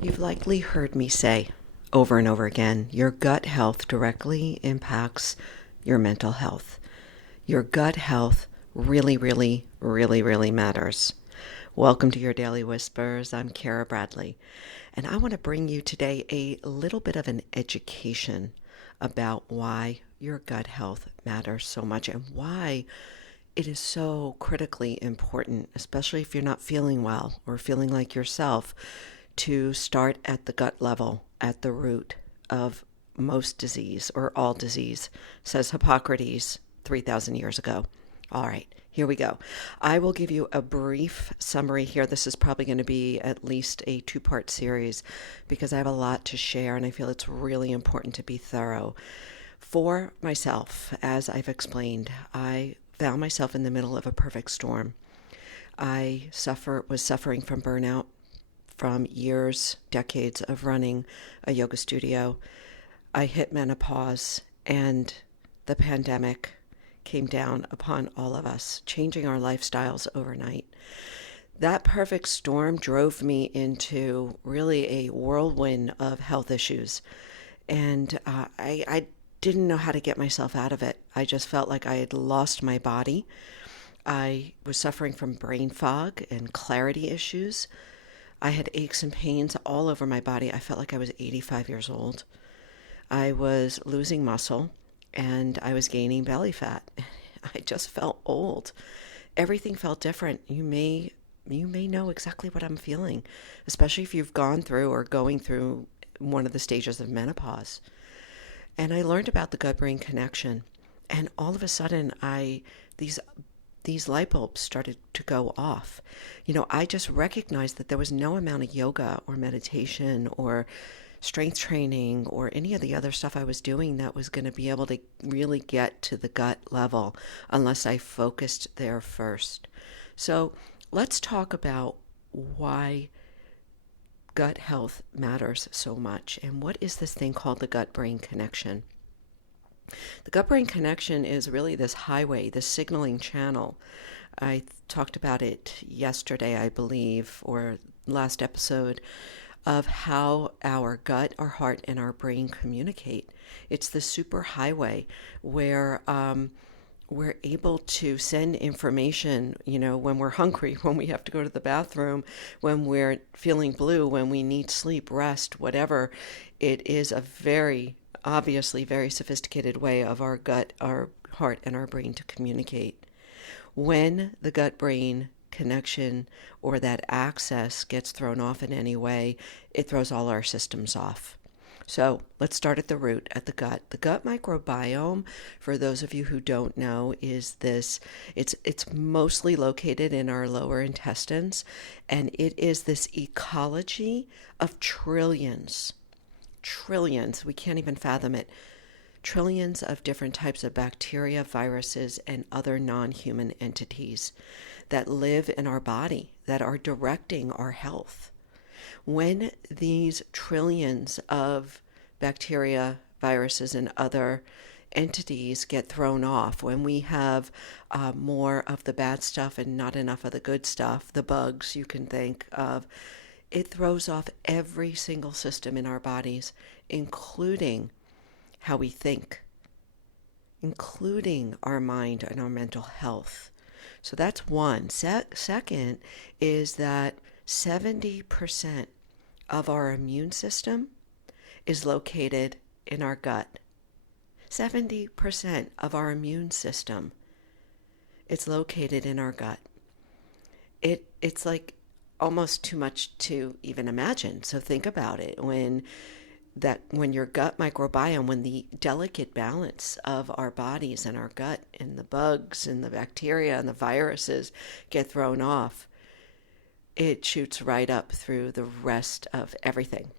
You've likely heard me say over and over again, your gut health directly impacts your mental health. Your gut health really matters. Welcome to your Daily Whispers. I'm Kara Bradley, and I want to bring you today a little bit of an education about why your gut health matters so much and why it is so critically important, especially if you're not feeling well or feeling like yourself, to start at the gut level, at the root of most disease or all disease, says Hippocrates 3,000 years ago. All right, here we go. I will give you a brief summary here. This is probably going to be at least a two-part series because I have a lot to share and I feel it's really important to be thorough. For myself, as I've explained, I found myself in the middle of a perfect storm. I was suffering from burnout from years, decades of running a yoga studio. I hit menopause and the pandemic came down upon all of us, changing our lifestyles overnight. That perfect storm drove me into really a whirlwind of health issues. And I didn't know how to get myself out of it. I just felt like I had lost my body. I was suffering from brain fog and clarity issues. I had aches and pains all over my body. I felt like I was 85 years old. I was losing muscle and I was gaining belly fat. I just felt old. Everything felt different. You may know exactly what I'm feeling, especially if you've gone through or going through one of the stages of menopause. And I learned about the gut-brain connection, and all of a sudden these light bulbs started to go off. I just recognized that there was no amount of yoga or meditation or strength training or any of the other stuff I was doing that was going to be able to really get to the gut level unless I focused there first. So let's talk about why gut health matters so much and what is this thing called the gut-brain connection. The gut-brain connection is really this highway, this signaling channel. I talked about it yesterday, I believe, or last episode, of how our gut, our heart, and our brain communicate. It's the super highway where we're able to send information, when we're hungry, when we have to go to the bathroom, when we're feeling blue, when we need sleep, rest, whatever. It is a obviously very sophisticated way of our gut, our heart, and our brain to communicate. When the gut-brain connection or that access gets thrown off in any way, it throws all our systems off. So let's start at the root, at the gut. The gut microbiome, for those of you who don't know, is this, it's mostly located in our lower intestines, and it is this ecology of trillions, we can't even fathom it, trillions of different types of bacteria, viruses, and other non-human entities that live in our body, that are directing our health. When these trillions of bacteria, viruses, and other entities get thrown off, when we have more of the bad stuff and not enough of the good stuff, the bugs you can think of, it throws off every single system in our bodies, including how we think, including our mind and our mental health. So that's one. Second is that 70% of our immune system is located in our gut. 70% of our immune system is located in our gut. It's like almost too much to even imagine. So think about it. When your gut microbiome, when the delicate balance of our bodies and our gut and the bugs and the bacteria and the viruses get thrown off, it shoots right up through the rest of everything.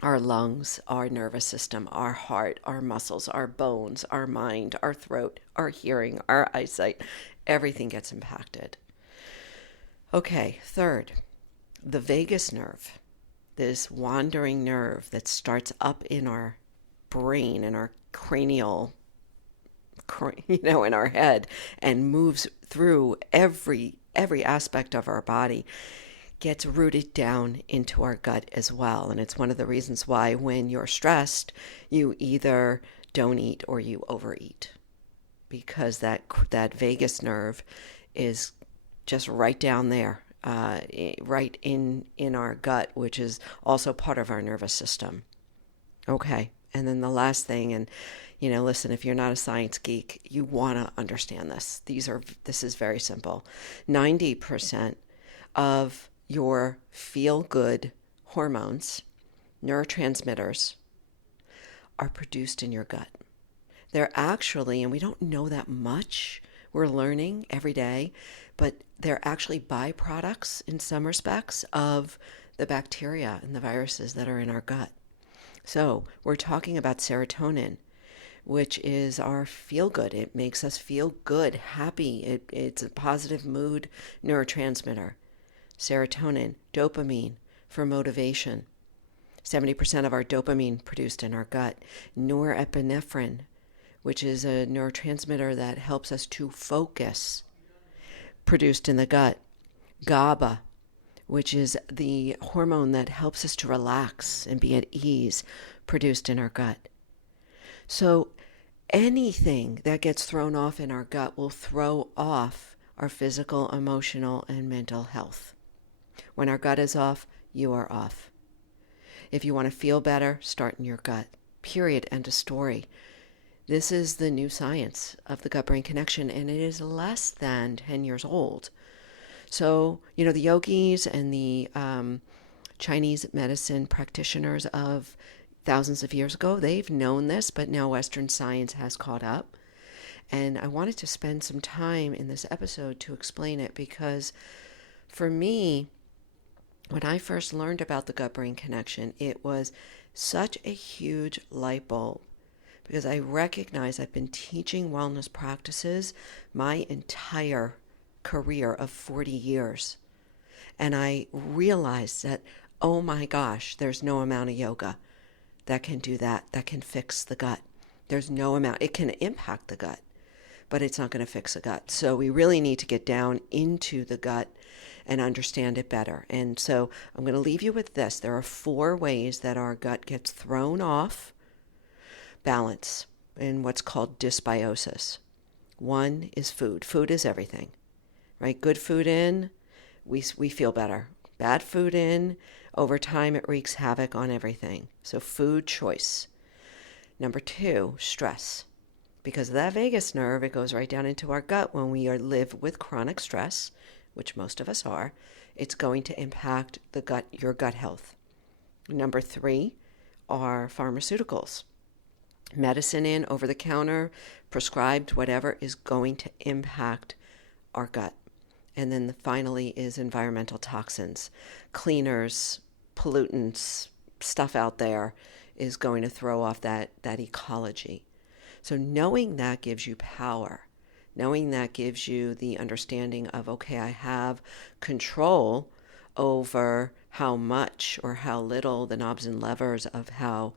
Our lungs, our nervous system, our heart, our muscles, our bones, our mind, our throat, our hearing, our eyesight, everything gets impacted. Okay, third, the vagus nerve, this wandering nerve that starts up in our brain, in our cranial, in our head, and moves through every aspect of our body, gets rooted down into our gut as well. And it's one of the reasons why when you're stressed, you either don't eat or you overeat, because that vagus nerve is just right down there, right in our gut, which is also part of our nervous system. Okay. And then the last thing, and listen, if you're not a science geek, you want to understand this. This is very simple. 90% of your feel-good hormones, neurotransmitters, are produced in your gut. They're actually, and we don't know that much, we're learning every day, but they're actually byproducts in some respects of the bacteria and the viruses that are in our gut. So we're talking about serotonin, which is our feel good. It makes us feel good, happy. It's a positive mood neurotransmitter. Serotonin, dopamine for motivation. 70% of our dopamine produced in our gut. Norepinephrine, which is a neurotransmitter that helps us to focus, produced in the gut. GABA, which is the hormone that helps us to relax and be at ease, produced in our gut. So anything that gets thrown off in our gut will throw off our physical, emotional, and mental health. When our gut is off, you are off. If you want to feel better, start in your gut. Period. End of story. This is the new science of the gut-brain connection, and it is less than 10 years old. So, the yogis and the Chinese medicine practitioners of thousands of years ago, they've known this, but now Western science has caught up. And I wanted to spend some time in this episode to explain it, because for me, when I first learned about the gut-brain connection, it was such a huge light bulb, because I recognize I've been teaching wellness practices my entire career of 40 years. And I realized that, oh my gosh, there's no amount of yoga that can do that can fix the gut. There's no amount. It can impact the gut, but it's not going to fix the gut. So we really need to get down into the gut and understand it better. And so I'm going to leave you with this. There are 4 ways that our gut gets thrown off balance in what's called dysbiosis. 1 is food. Food is everything, right? Good food in, we feel better. Bad food in, over time it wreaks havoc on everything. So food choice. Number 2, stress. Because of that vagus nerve, it goes right down into our gut. When we live with chronic stress, which most of us are, it's going to impact your gut health. Number 3 are pharmaceuticals. Medicine in, over the counter, prescribed, whatever, is going to impact our gut. And then finally is environmental toxins, cleaners, pollutants, stuff out there is going to throw off that ecology. So knowing that gives you power. Knowing that gives you the understanding of, okay, I have control over how much or how little, the knobs and levers of how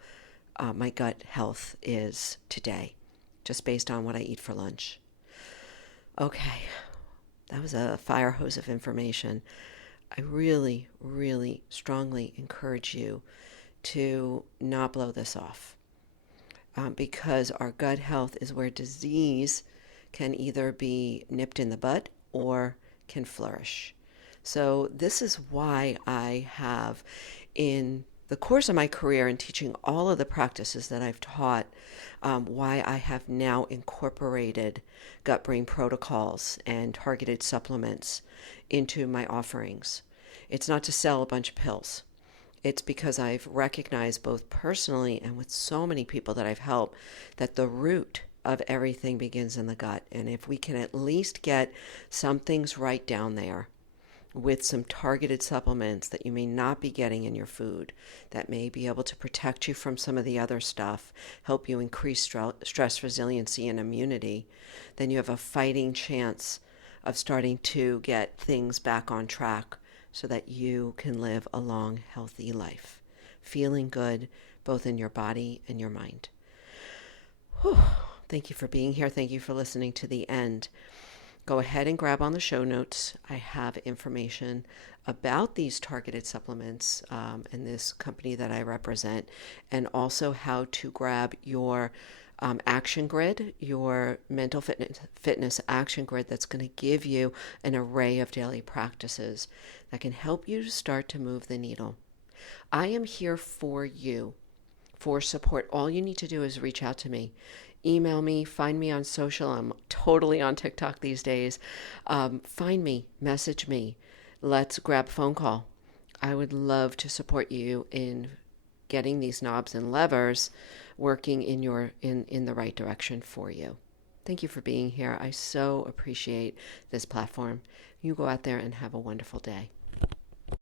my gut health is today, just based on what I eat for lunch. Okay, that was a fire hose of information. I really, really strongly encourage you to not blow this off, because our gut health is where disease can either be nipped in the bud or can flourish. So this is why I have, in the course of my career and teaching all of the practices that I've taught, why I have now incorporated gut-brain protocols and targeted supplements into my offerings. It's not to sell a bunch of pills. It's because I've recognized both personally and with so many people that I've helped that the root of everything begins in the gut. And if we can at least get some things right down there with some targeted supplements that you may not be getting in your food, that may be able to protect you from some of the other stuff, help you increase stress resiliency and immunity, then you have a fighting chance of starting to get things back on track so that you can live a long, healthy life, feeling good both in your body and your mind. Whew. Thank you for being here. Thank you for listening to the end. Go ahead and grab on the show notes. I have information about these targeted supplements and this company that I represent, and also how to grab your action grid, your mental fitness action grid that's going to give you an array of daily practices that can help you to start to move the needle. I am here for you, for support. All you need to do is reach out to me. Email me, find me on social. I'm totally on TikTok these days. Find me, message me. Let's grab a phone call. I would love to support you in getting these knobs and levers working in the right direction for you. Thank you for being here. I so appreciate this platform. You go out there and have a wonderful day.